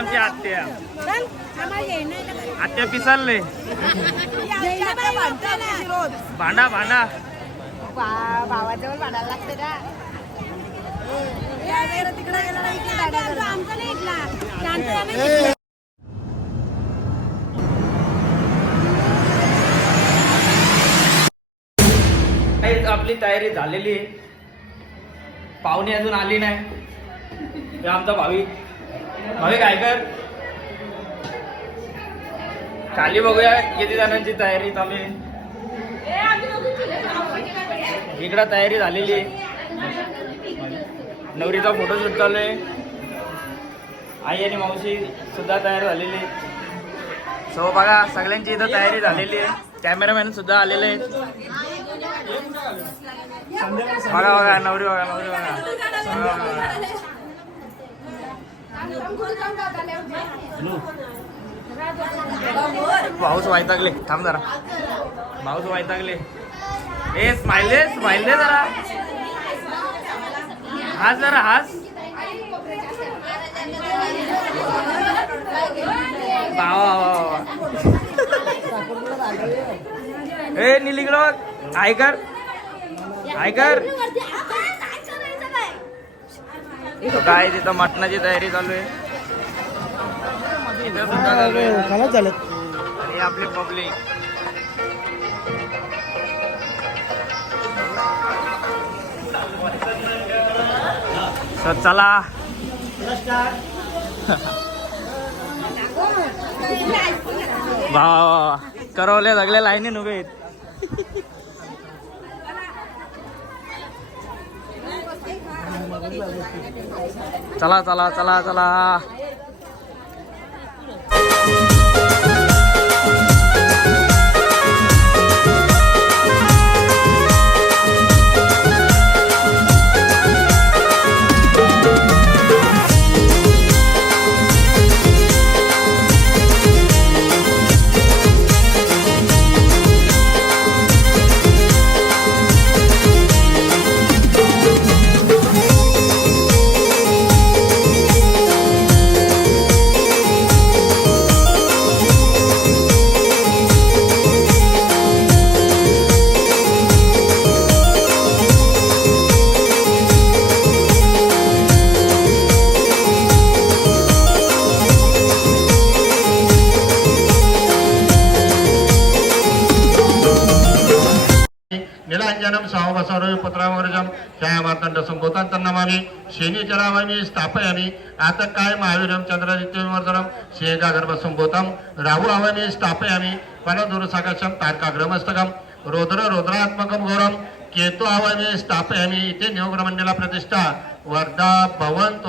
आमची आत्या आत्या पिसालले भांडा भांडा भावाजवळ भांडायला लागते ना तिकडे गेला आपली तयारी झालेली आहे. पाहुणे अजून आली नाही. आमचा भावी काय कर खाली बघूया किती जणांची तयारी चालू आहे. इकडं तयारी झालेली आहे. नवरीचा फोटो शूट चालू आहे. आई आणि मावशी सुद्धा तयार झालेली आहे. सो बघा सगळ्यांची इथं तयारी झालेली आहे. कॅमेरामॅन सुद्धा आलेले आहेत. बघा बघा नवरी बघा नवरी बघा. पाऊस वैतागले थांब जरा पाऊस वैतागले. ए स्माइल दे जरा हास जरा हास. ए निलिगलो ऐकर काय तिथं मटणाची तयारी चालू आहे. इथं सुद्धा चालू आहे. आणि आपली पब्लिक चला वा करवले सगळे लाईनीन उभे आहेत. चला चला चला चला. निलांजनम सावबसरो पत्रावरजम छायामार्तंड संभूतांतं नमामि शेनीचरावमि स्थापयामि आतकाय महावीरम चंद्रादित्यवर्धनम शेगागर्भ संभूतम राहु आवमि स्थापयामि फलदुरसाकशम तारकाग्रमस्तकम रुद्रात्मकम गौरम केतु आवमि स्थापयामि इति नियोग्रमंडला प्रतिष्ठा वर्धा भवन्तु.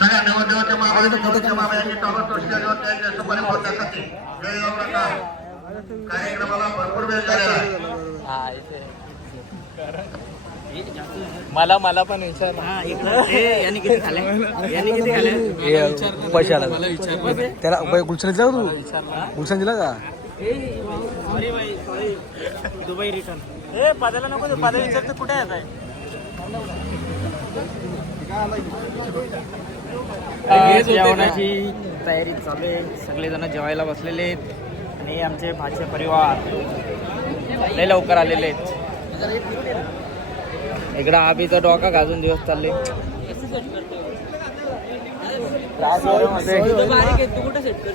सगळ्या नवदेवाच्या मामाच्या मामायांनी कार्यक्रमाला भरपूर वेळ झालेला आहे. मला पण विचार. यांनी किती खाले पैशाला त्याला गुलशन दिला तू गुलशन दिला का. दुबई रिटर्न पदाला नको पदा विचारतो कुठे येत आहे. जेवणाची तयारी चालू आहे. सगळेजण जेवायला बसलेले आहेत आणि आमचे भाचे परिवार लय लवकर आलेले आहेत. इकडं आबीचा डोका घालून दिवस चालले.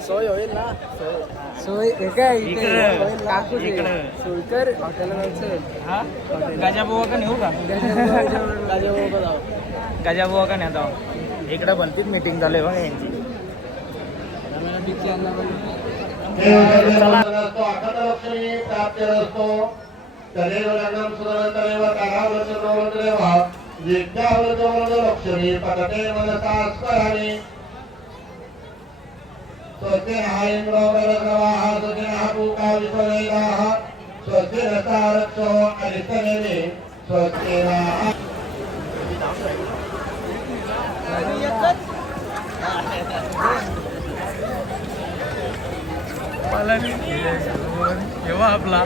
सोय होईल ना सोय सोयकर हॉटेलला जायचं. हा गाजाबुवा का नेऊ का गाजाबुवा का नेता. इकडं बनतीच मीटिंग चालू आहे बघा यांची. पालन तेव्हा आपला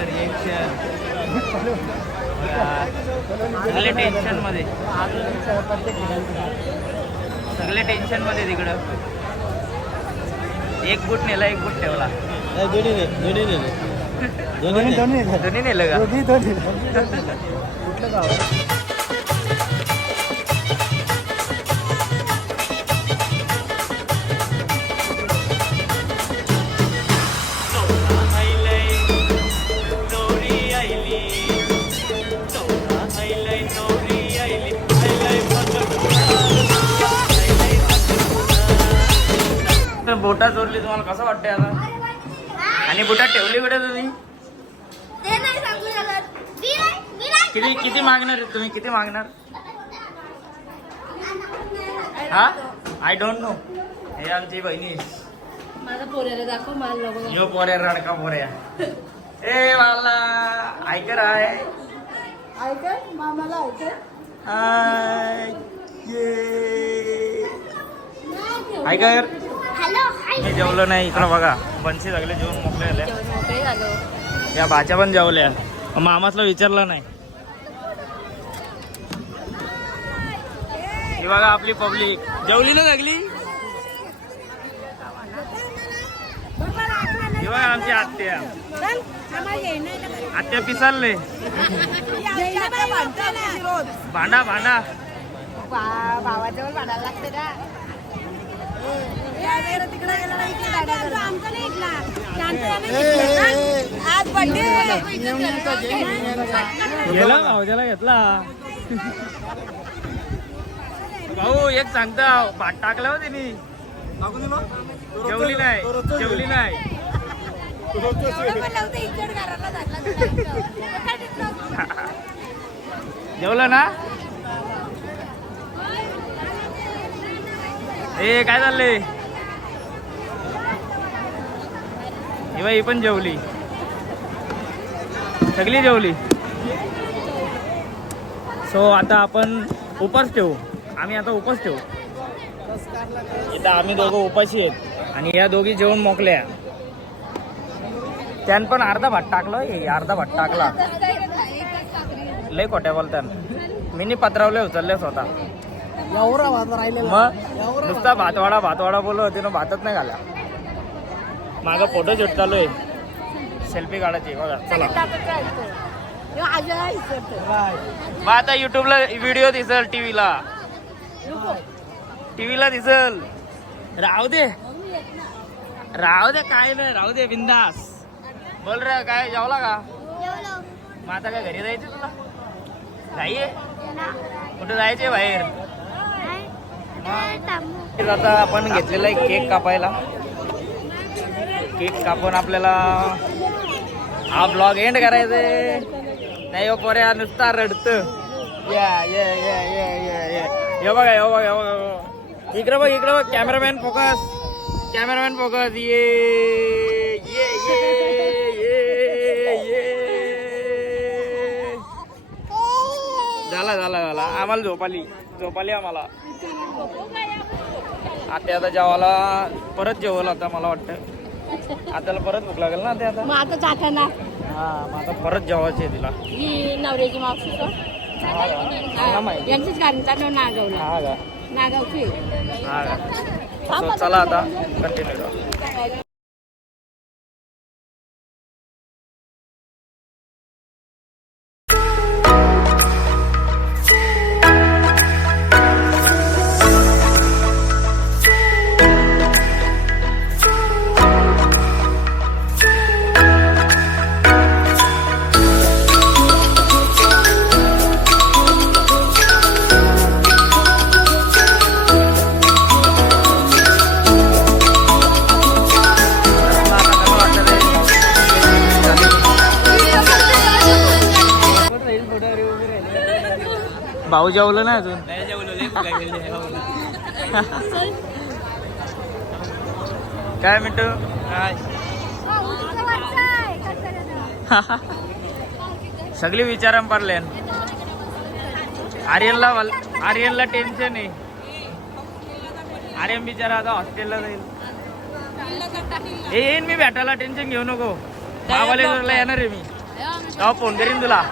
रिएक्शन सगळे टेन्शन मध्ये तिकडं एक बूट नेला एक बूट ठेवला दोन्ही नेलं का कुठलं गाव बोटा चोरली तुम्हाला कसं वाटतंय आता आणि बोटा ठेवली कुठे तुम्ही किती मागणार आहे तुम्ही किती मागणार हा आय डोंट नो हे आमची बहिणी माझा पोऱ्याला दाखव मला नको यो पोऱ्या रडका पोऱ्या ए मला ऐकर आहे ऐकर मामाला ऐकर हाय ऐकर मी जेवलो नाही इकडं बघा बनशी सगळे जेवण मोकळे झाले मोकळे झालो या भाच्या पण जेवल्या मामासला विचारलं नाही ही बघा आपली पब्लिक जेवली ना सगळी ही बघा आमची आत्या आत्या पिसालले भांडा भांडा भावाजवळ भांडायला लागते ना तिकडे गेला नाही आज बर्थडे गेला भाऊजाला घेतला भाऊ एक सांगता भात टाकला हो तिने जेवली नाही जेवलं ना ए काय चाललंय ही पण जेवली सगळी जेवली सो आता आपण उपास ठेवू आम्ही आता उपास ठेवू इथं आम्ही दोघं उपाशी आहेत आणि या दोघी जेवण मोकल्या त्यान पण अर्धा भात टाकलं अर्धा भात टाकला लय खोट्या बोलत्यान मीनी पत्रावले उचलले स्वतः मग नुसता भातवाडा बोललो होती ना भातच नाही घाला मागं फोटो शूट चालू आहे सेल्फी काढायची बघा चला मग आता युट्यूबला व्हिडिओ दिसल टीव्हीला दिसल राहू दे काय नाही राहू दे बिंदास बोल रे काय जेवला का मग आता काय घरी जायचं तुला जाईये कुठं जायचे बाहेर आता आपण घेतलेला आहे केक कापायला केक कापून आपल्याला हा ब्लॉग एंड करायचंय नाही हो पोऱ्या नुसता रडत ये बघा इकडे बघ कॅमेरामॅन फोकस ये झाला आम्हाला झोपाली आम्हाला आता जेवायला परत जेवलं आता मला वाटतं आताला परत भूक लागेल ना ते आता मग आता जाताना हा मग आता परत जेवायची तिला ही नवऱ्याची मावशी यांचीच गाडीचा नागवला हा का नागावची हा का So, चला आता कंटिन्यू करा भाऊ जेवलं नाही अजून काय मिठू सगळी विचारान पडले आर्यनला टेन्शन आहे आर्यन बिचारा आता हॉस्टेलला जाईल हे येईन मी भेटायला, टेन्शन घेऊ नको. महाबळेश्वरला येणार आहे मी, तेव्हा फोन करीन तुला.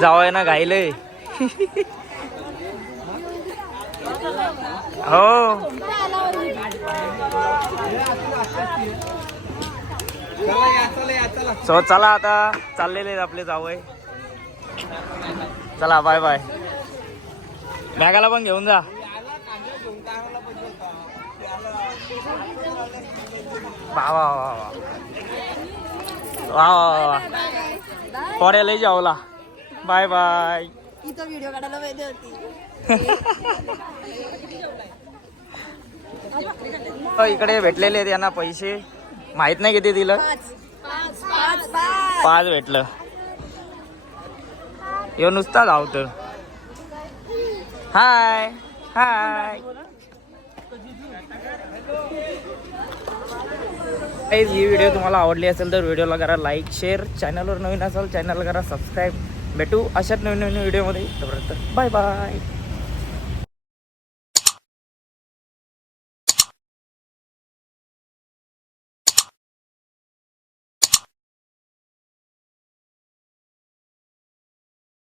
जावं ना घाईलय. हो सो चला आता चाललेले आपले जावय. चला बाय बाय. बॅगाला पण घेऊन जा. वा वा वा वा वा वा पोड्या लय जावला. Bye bye. इथं व्हिडिओ काढायला पाहिजे होती. इकडे भेटलेले आहेत यांना पैसे, माहित नाही किती दिलं. 5 भेटलं. यो नुसता धावतं. हाय हाय. ही व्हिडिओ तुम्हाला आवडली असेल तर व्हिडिओला करा लाईक, शेअर. चॅनलवर नवीन असाल चॅनलला करा सबस्क्राईब. भेटू अशाच नवीन नवीन व्हिडिओमध्ये. तोपर्यंत बाय बाय.